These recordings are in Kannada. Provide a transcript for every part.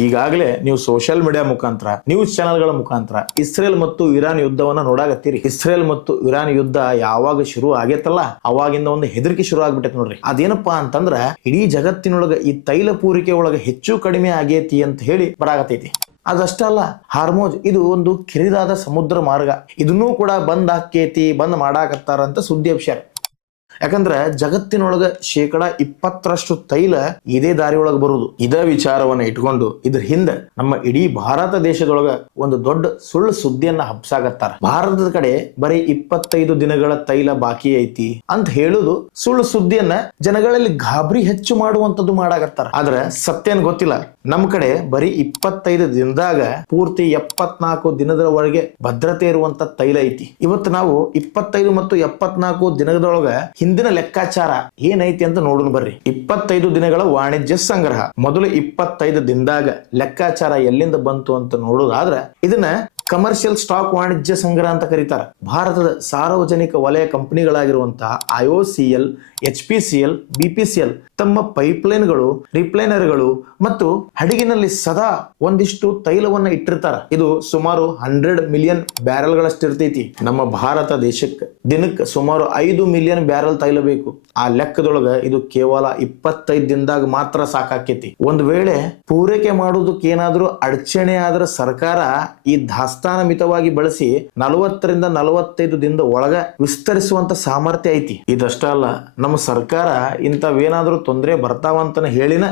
ಈಗಾಗಲೇ ನೀವು ಸೋಷಿಯಲ್ ಮೀಡಿಯಾ ಮುಖಾಂತರ ನ್ಯೂಸ್ ಚಾನೆಲ್ಗಳ ಮುಖಾಂತರ ಇಸ್ರೇಲ್ ಮತ್ತು ಇರಾನ್ ಯುದ್ಧವನ್ನ ನೋಡಾಕತ್ತೀರಿ. ಇಸ್ರೇಲ್ ಮತ್ತು ಇರಾನ್ ಯುದ್ಧ ಯಾವಾಗ ಶುರು ಆಗೇತಲ್ಲ ಅವಾಗಿಂದ ಒಂದು ಹೆದರಿಕೆ ಶುರು ಆಗ್ಬಿಟ್ಟೈತೆ ನೋಡ್ರಿ. ಅದೇನಪ್ಪಾ ಅಂತಂದ್ರ ಇಡೀ ಜಗತ್ತಿನೊಳಗ ಈ ತೈಲ ಪೂರೈಕೆ ಒಳಗ ಹೆಚ್ಚು ಕಡಿಮೆ ಆಗೇತಿ ಅಂತ ಹೇಳಿ ಬರಾಕತೈತಿ. ಅದಷ್ಟ ಅಲ್ಲ, ಹಾರ್ಮೋಜ್ ಇದು ಒಂದು ಕಿರಿದಾದ ಸಮುದ್ರ ಮಾರ್ಗ, ಇದನ್ನೂ ಕೂಡ ಬಂದ್ ಆಕೇತಿ, ಬಂದ್ ಮಾಡಾಕತ್ತಾರ ಅಂತ ಸುದ್ದಿ ಹಬ್ಸ್ಯಾರ. ಯಾಕಂದ್ರೆ ಜಗತ್ತಿನೊಳಗ 20% ತೈಲ ಇದೇ ದಾರಿ ಒಳಗೆ ಬರುವುದು. ಇದೇ ವಿಚಾರವನ್ನ ಇಟ್ಕೊಂಡು ಇದ್ರ ಹಿಂದೆ ನಮ್ಮ ಇಡೀ ಭಾರತ ದೇಶದೊಳಗ ಒಂದು ದೊಡ್ಡ ಸುಳ್ಳು ಸುದ್ದಿಯನ್ನ ಹಬ್ಸಾಕತ್ತಾರ. ಭಾರತದ ಕಡೆ ಬರೀ 25 ದಿನಗಳ ತೈಲ ಬಾಕಿ ಐತಿ ಅಂತ ಹೇಳುದು ಸುಳ್ಳು ಸುದ್ದಿಯನ್ನ ಜನಗಳಲ್ಲಿ ಗಾಬರಿ ಹೆಚ್ಚು ಮಾಡುವಂತದ್ದು ಮಾಡಾಕತ್ತಾರ. ಆದ್ರೆ ಸತ್ಯನ್ ಗೊತ್ತಿಲ್ಲ. ನಮ್ಮ ಕಡೆ ಬರೀ 25 ದಿನದಾಗ ಪೂರ್ತಿ 74 ದಿನದವರೆಗೆ ಭದ್ರತೆ ಇರುವಂತ ತೈಲ ಐತಿ. ಇವತ್ತು ನಾವು 25 ಮತ್ತು 74 ದಿನದೊಳಗ ಹಿಂದಿನ ಲೆಕ್ಕಾಚಾರ ಏನೈತಿ ಅಂತ ನೋಡೋಣ ಬರ್ರಿ. 25 ದಿನಗಳ ವಾಣಿಜ್ಯ ಸಂಗ್ರಹ ಮೊದಲು 25 ದಿನದಾಗ ಲೆಕ್ಕಾಚಾರ ಎಲ್ಲಿಂದ ಬಂತು ಅಂತ ನೋಡೋದಾದ್ರೆ ಇದನ್ನ ಕಮರ್ಷಿಯಲ್ ಸ್ಟಾಕ್ ವಾಣಿಜ್ಯ ಸಂಗ್ರಹ ಅಂತ ಕರೀತಾರೆ. ಭಾರತದ ಸಾರ್ವಜನಿಕ ವಲಯ ಕಂಪನಿಗಳಾಗಿರುವಂತಹ IOCL, HPCL, BPCL ತಮ್ಮ ಪೈಪ್ಲೈನ್ಗಳು, ರಿಪ್ಲೈನರ್ಗಳು ಮತ್ತು ಹಡಗಿನಲ್ಲಿ ಸದಾ ಒಂದಿಷ್ಟು ತೈಲವನ್ನ ಇಟ್ಟಿರ್ತಾರ. ಇದು ಸುಮಾರು 100 ಮಿಲಿಯನ್ ಬ್ಯಾರಲ್ಗಳಷ್ಟು ಇರ್ತೈತಿ. ನಮ್ಮ ಭಾರತ ದೇಶಕ್ಕೆ ದಿನಕ್ಕೆ ಸುಮಾರು 5 ಮಿಲಿಯನ್ ಬ್ಯಾರಲ್ ತೈಲ ಬೇಕು. ಆ ಲೆಕ್ಕದೊಳಗ ಇದು ಕೇವಲ 25 ದಿನದಾಗ ಮಾತ್ರ ಸಾಕಾಕೈತಿ. ಒಂದ್ ವೇಳೆ ಪೂರೈಕೆ ಮಾಡೋದಕ್ಕೆ ಏನಾದ್ರೂ ಅಡಚಣೆ ಆದ್ರೆ ಸರ್ಕಾರ ಈ ದಾಸ್ತಾನ ಮಿತವಾಗಿ ಬಳಸಿ 40 ರಿಂದ 45 ದಿನದ ಒಳಗ ವಿಸ್ತರಿಸುವಂತ ಸಾಮರ್ಥ್ಯ ಐತಿ. ಇದಷ್ಟ ಅಲ್ಲ, ನಮ್ಮ ಸರ್ಕಾರ ಇಂಥವೇನಾದ್ರೂ ತೊಂದರೆ ಬರ್ತಾವಂತನ ಹೇಳಿನ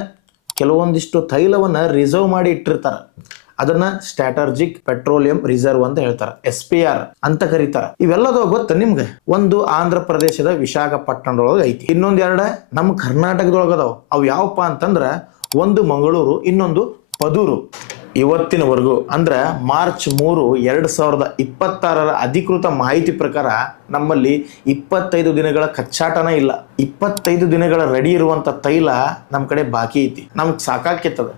ಕೆಲವೊಂದಿಷ್ಟು ತೈಲವನ್ನ ರಿಸರ್ವ್ ಮಾಡಿ ಇಟ್ಟಿರ್ತಾರ. ಅದನ್ನ ಸ್ಟ್ರಾಟಜಿಕ್ ಪೆಟ್ರೋಲಿಯಂ ರಿಸರ್ವ್ ಅಂತ ಹೇಳ್ತಾರೆ, SPR ಅಂತ ಕರೀತಾರ. ಇವೆಲ್ಲದೋ ಗೊತ್ತ ನಿಮ್ಗೆ? ಒಂದು ಆಂಧ್ರ ಪ್ರದೇಶದ ವಿಶಾಖಪಟ್ಟಣದೊಳಗ ಐತಿ, ಇನ್ನೊಂದ್ ನಮ್ಮ ಕರ್ನಾಟಕದೊಳಗದಾವ. ಅವು ಯಾವಪ್ಪ ಅಂತಂದ್ರ ಒಂದು ಮಂಗಳೂರು, ಇನ್ನೊಂದು ಪದೂರು. ಇವತ್ತಿನವರೆಗೂ ಅಂದ್ರೆ ಮಾರ್ಚ್ 3, 2026 ಅಧಿಕೃತ ಮಾಹಿತಿ ಪ್ರಕಾರ ನಮ್ಮಲ್ಲಿ 25 ದಿನಗಳ ಕಚ್ಚಾಟನ ಇಲ್ಲ. 25 ದಿನಗಳ ರೆಡಿ ಇರುವಂತ ತೈಲ ನಮ್ಮ ಕಡೆ ಬಾಕಿ ಐತಿ. ನಮ್ಗೆ ಸಾಕಾಕೈತದ.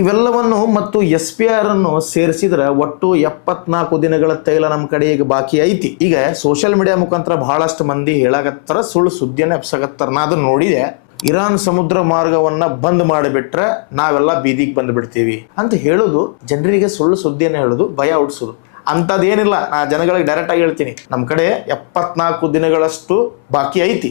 ಇವೆಲ್ಲವನ್ನು ಮತ್ತು SPR ಅನ್ನು ಸೇರಿಸಿದ್ರೆ ಒಟ್ಟು 74 ದಿನಗಳ ತೈಲ ನಮ್ಮ ಕಡೆ ಈಗ ಬಾಕಿ ಐತಿ. ಈಗ ಸೋಷಿಯಲ್ ಮೀಡಿಯಾ ಮುಖಾಂತರ ಬಹಳಷ್ಟು ಮಂದಿ ಹೇಳಾಕತ್ತಾರ, ಸುಳ್ಳು ಸುದ್ದಿಯನ್ನ ಎಬ್ಸಾಕತ್ತಾರ. ನಾ ಅದನ್ನ ನೋಡಿದೆ. ಇರಾನ್ ಸಮುದ್ರ ಮಾರ್ಗವನ್ನ ಬಂದ್ ಮಾಡಿಬಿಟ್ರೆ ನಾವೆಲ್ಲ ಬೀದಿಗೆ ಬಂದ್ಬಿಡ್ತೀವಿ ಅಂತ ಹೇಳೋದು, ಜನರಿಗೆ ಸುಳ್ಳು ಸುದ್ದಿಯನ್ನು ಹೇಳೋದು, ಭಯ ಹುಟ್ಟಿಸೋದು. ಅಂಥದ್ದೇನಿಲ್ಲ. ನಾ ಜನಗಳಿಗೆ ಡೈರೆಕ್ಟ್ ಆಗಿ ಹೇಳ್ತೀನಿ, ನಮ್ಮ ಕಡೆ 74 ದಿನಗಳಷ್ಟು ಬಾಕಿ ಐತಿ.